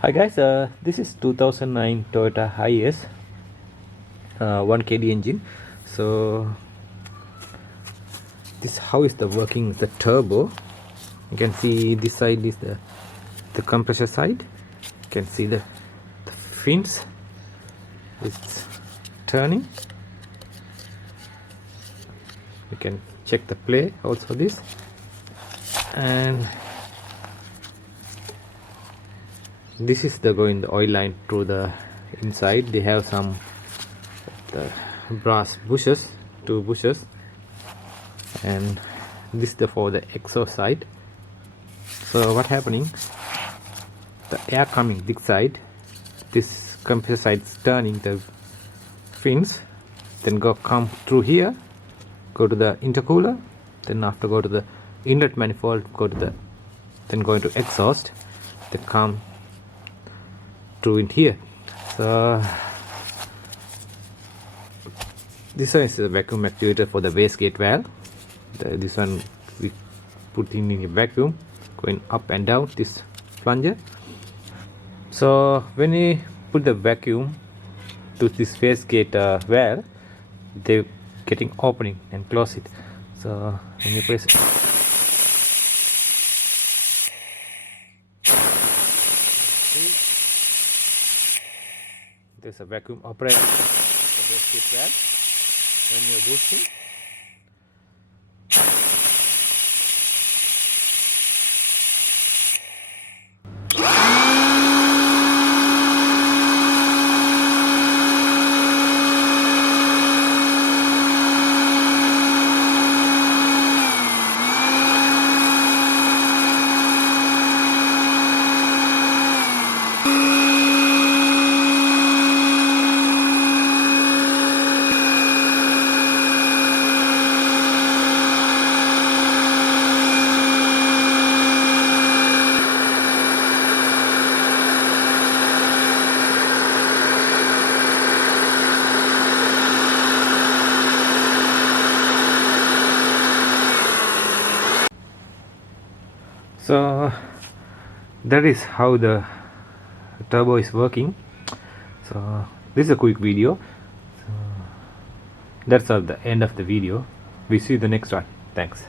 Hi guys, this is 2009 Toyota Hiace 1 kd engine. So this how is the working the turbo. You can see this side is the compressor side. You can see the fins, it's turning. You can check the play also this, and this is the going the oil line through the inside. They have some the brass bushes, 2 bushes, and this is the for the exhaust side. So what happening, the air coming this side, this compressor side is turning the fins, then come through here, go to the intercooler, then after go to the inlet manifold, go to the, then going to exhaust, then come through in here. So this one is a vacuum actuator for the wastegate valve. This one we put in a vacuum going up and down this plunger. So when we put the vacuum to this wastegate valve, they getting opening and close it. So when you press it, there's a vacuum operator, the wastegate valve. When you're boosting, so that is how the turbo is working. So this is a quick video. So that's all the end of the video. We see you the next one. Thanks.